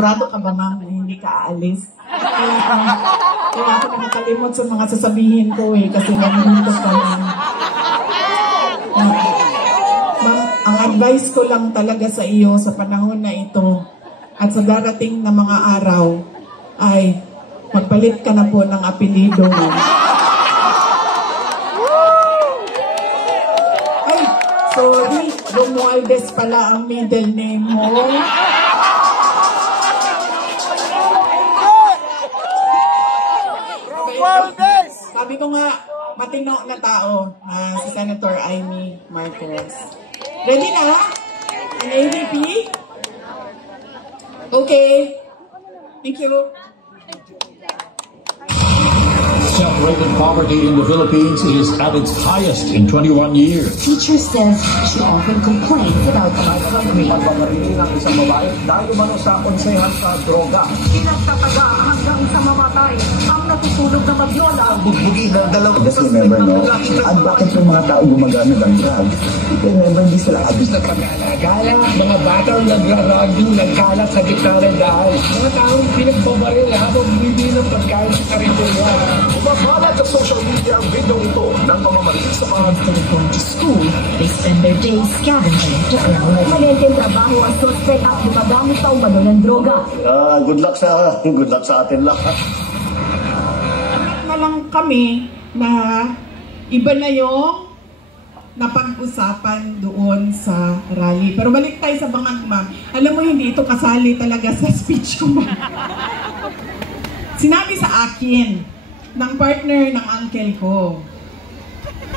Sigurado ka ba, ma'am, na hindi ka aalis? Kaya ako nakakalimot sa mga sasabihin ko kasi nagugutot ka na. Ma'am, ang advice ko lang talaga sa iyo sa panahon na ito at sa darating na mga araw ay magpalit ka na po ng apelido, ma'am. Ay, sorry, Romualdez pala ang middle name mo. Sabi ko nga, matino na tao, si Senator Amy Marcos. Ready na? Ang AVP? Okay. Thank you. Self-rated poverty in the Philippines is at its highest in 21 years. Teacher says she often complains about being hungry. Pagpamarili ng isang babae dahil umano sa konsehan sa droga. Pinagtataga hanggang sa mamatay ang natutulog na magyola. Ang bugbugi ng dalawang just remember, no? At bakit yung mga tao gumagamit ng drugs? Remember, hindi sila abis na Gaya, mga batang nagraragyo, nagkalat sa gitna ng dahil. Mga taong pinagbabaril habang bumibili ng pagkain sa karinderya. Umabalat sa social media ang video ito ng pamamarilis sa mga Instead of going to school, they spend their days scavenging to earn money. Malenteng trabaho ang suspect at gumagamit sa umano ng droga. good luck sa atin lahat. Na lang kami na iba na yung napag-usapan doon sa rally. Pero balik tayo sa bangag, ma'am. Alam mo, hindi ito kasali talaga sa speech ko, ma'am. Sinabi sa akin ng partner ng uncle ko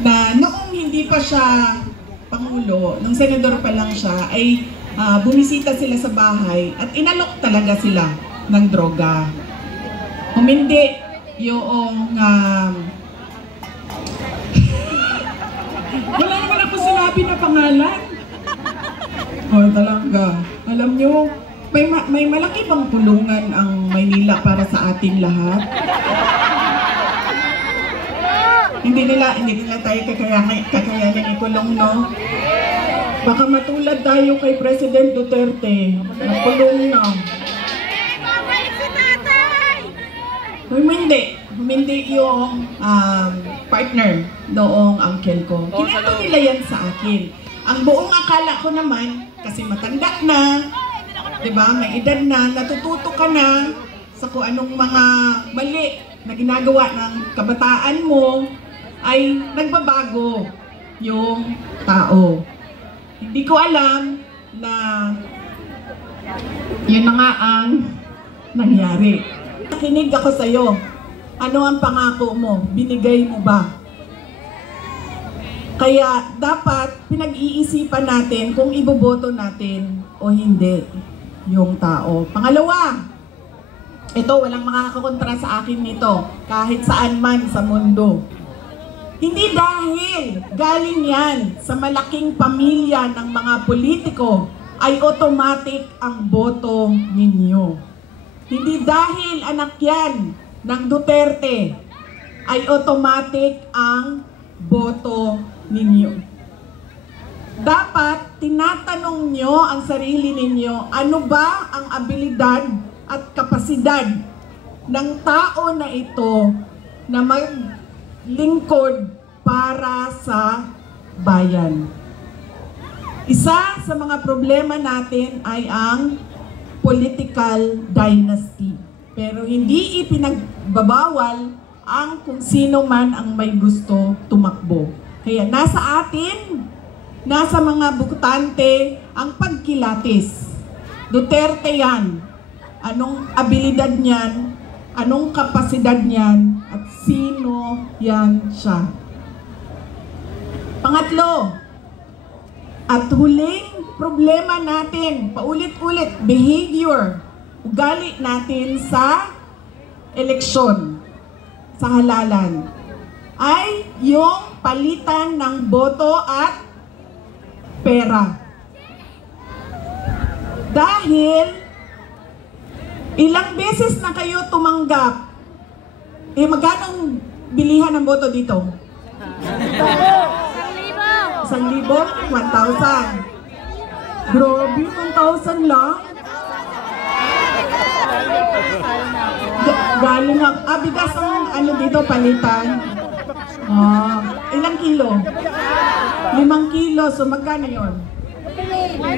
na noong hindi pa siya Pangulo, nung senador pa lang siya, ay bumisita sila sa bahay at inalok talaga sila ng droga. Humindi yung wala naman ako sinabi na pangalan. Talaga. Alam nyo, may malaki bang pulungan ang Maynila para sa ating lahat? Hindi nila tayo kakayanin ikulong, no? Baka matulad tayo kay President Duterte. Nakulong na. Humindi yung partner noong uncle ko. Kinento nila yan sa akin. Ang buong akala ko naman, kasi matanda na, diba, may edad na, natututo ka na sa kung anong mga mali na ginagawa ng kabataan mo, ay nagbabago yung tao. Hindi ko alam na yun na nga ang nangyari. Nakinig ako sa'yo. Ano ang pangako mo? Binigay mo ba? Kaya dapat pinag-iisipan natin kung iboboto natin o hindi yung tao. Pangalawa, ito, walang makakakontra sa akin nito, kahit saan man sa mundo. Hindi dahil galing yan sa malaking pamilya ng mga politiko ay automatic ang boto ninyo. Hindi dahil anak yan ng Duterte ay automatic ang boto ninyo. Dapat tinatanong nyo ang sarili ninyo, ano ba ang abilidad at kapasidad ng tao na ito na maglingkod para sa bayan. Isa sa mga problema natin ay ang political dynasty. Pero hindi ipinagbabawal ang kung sino man ang may gusto tumakbo. Kaya nasa atin, nasa mga butante ang pagkilatis. Duterte yan. Anong abilidad niyan? Anong kapasidad niyan? At sino yan siya? Pangatlo, at huling problema natin, paulit-ulit, behavior, ugali natin sa eleksyon, sa halalan, ay yung palitan ng boto at pera. Dahil ilang beses na kayo tumanggap, magkano bilihan ng boto dito? 1,000? 1,000? Grabe, 1,000 lang? Galing ang, bigas ang ano dito, palitan. Ilang kilo? 5 kilo, so magkano yun?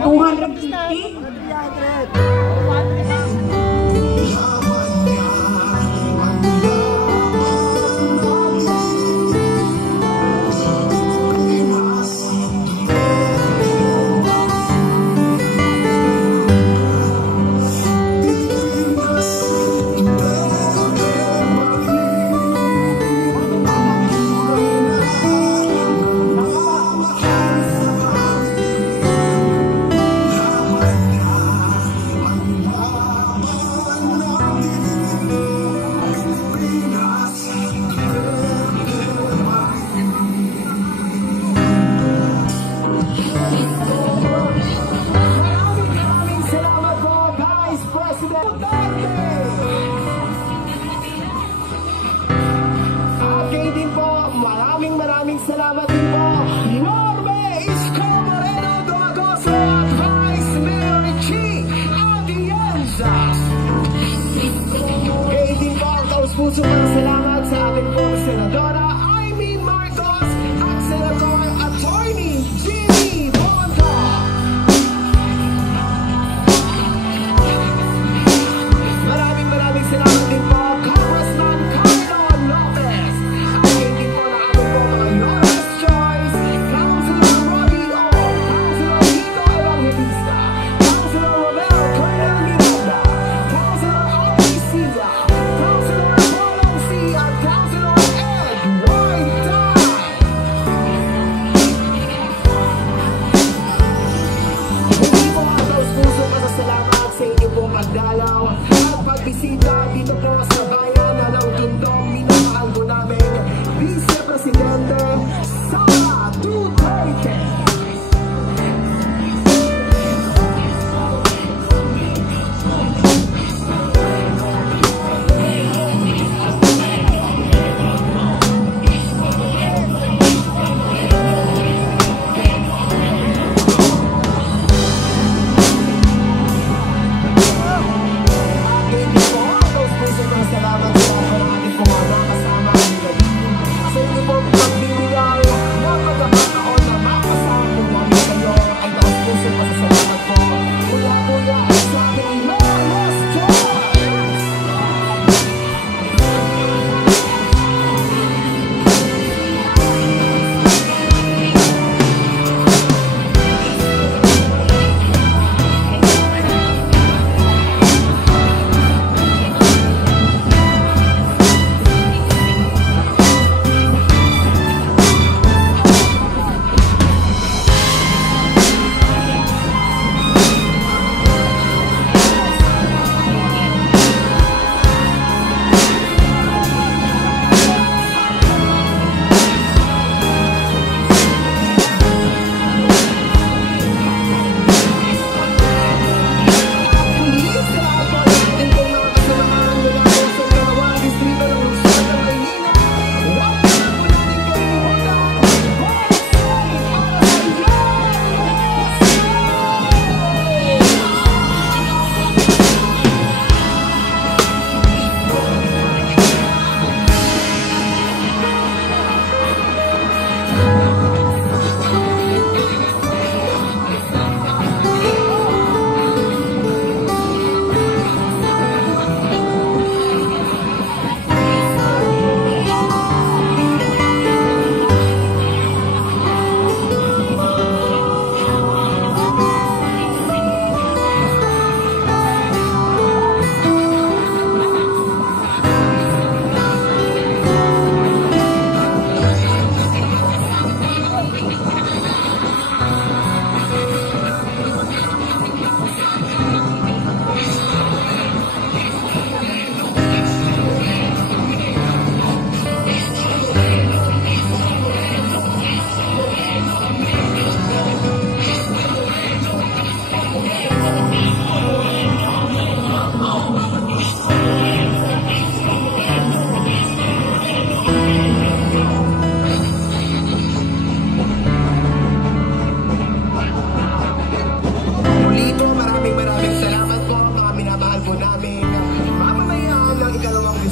250? Maraming salamat din po, Norme Isko Moreno Dumagoso at Vice Mayor Richie Atienza. Kaya din po ang taus-puso pang salamat sa ating pong Senadora Amy Marcos at Senator Attorney Jimmy Bonta. Maraming salamat din po, Congressman Carlo Lopez. At kaya din po na ating po mga Lawrence Choice, Councilor Robbie O, Councilor Nico Evangelista, Councilor Romel Colonel Miranda, Councilor Alvin Silla, Councilor Paulong C. at Councilor Ed White. Hindi po mga taus-puso pasasalamat sa inyo pong pagdalaw at pagbisita dito po sa bayan ng Tundong. Minamahal po namin Vice Presidente Sara Duterte. Hindi po, taus-puso pasasalamat sa ating pong mga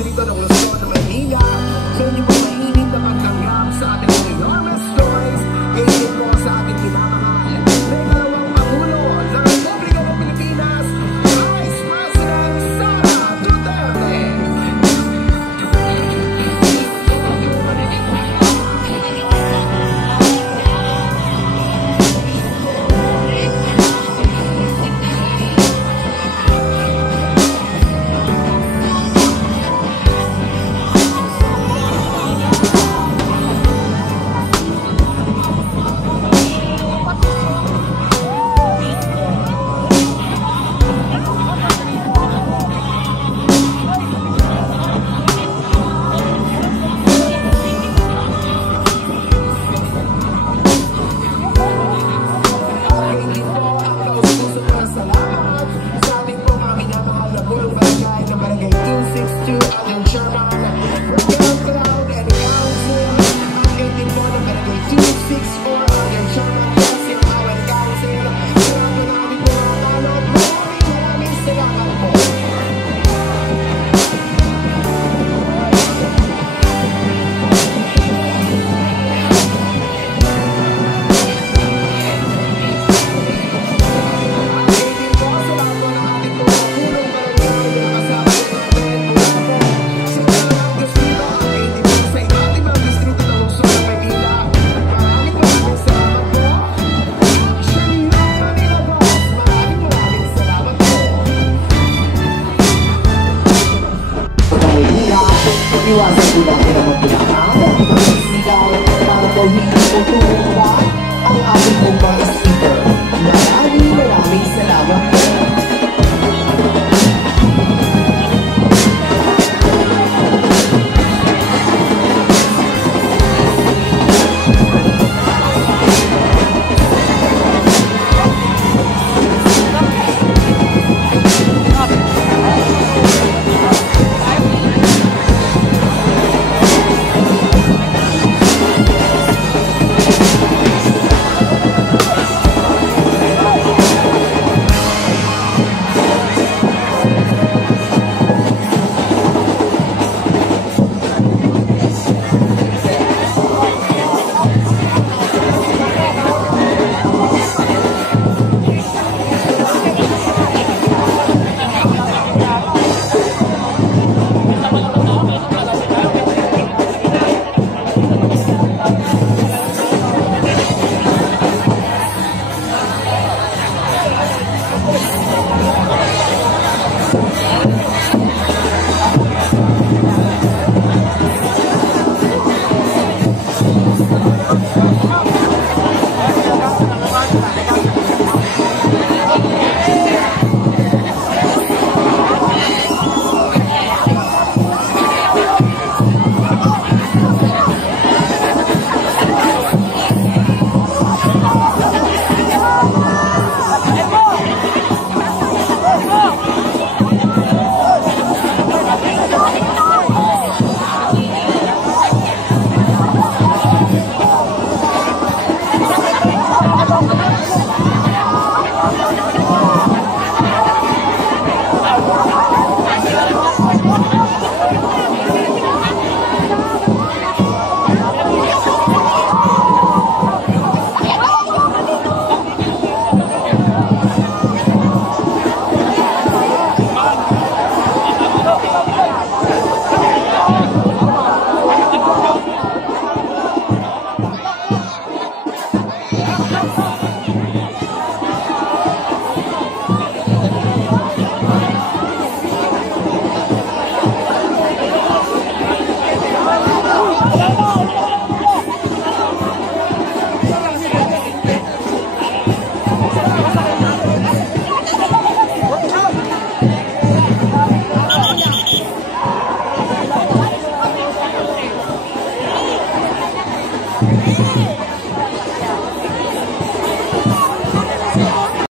distrito ng Luzon, Manila. Sa inyo po mainit na pagtanggap sa ating enormous stories. Ngayon po sa ating pinamahal. May dalawang Pangulo ng Republika ng Pilipinas, Vice President Sara Duterte. Iwasan ko lang kaya magpinakaw. Sigaw, para daw hindi ko tuwa ang ating pong mga speaker. Maraming salamat po. Tama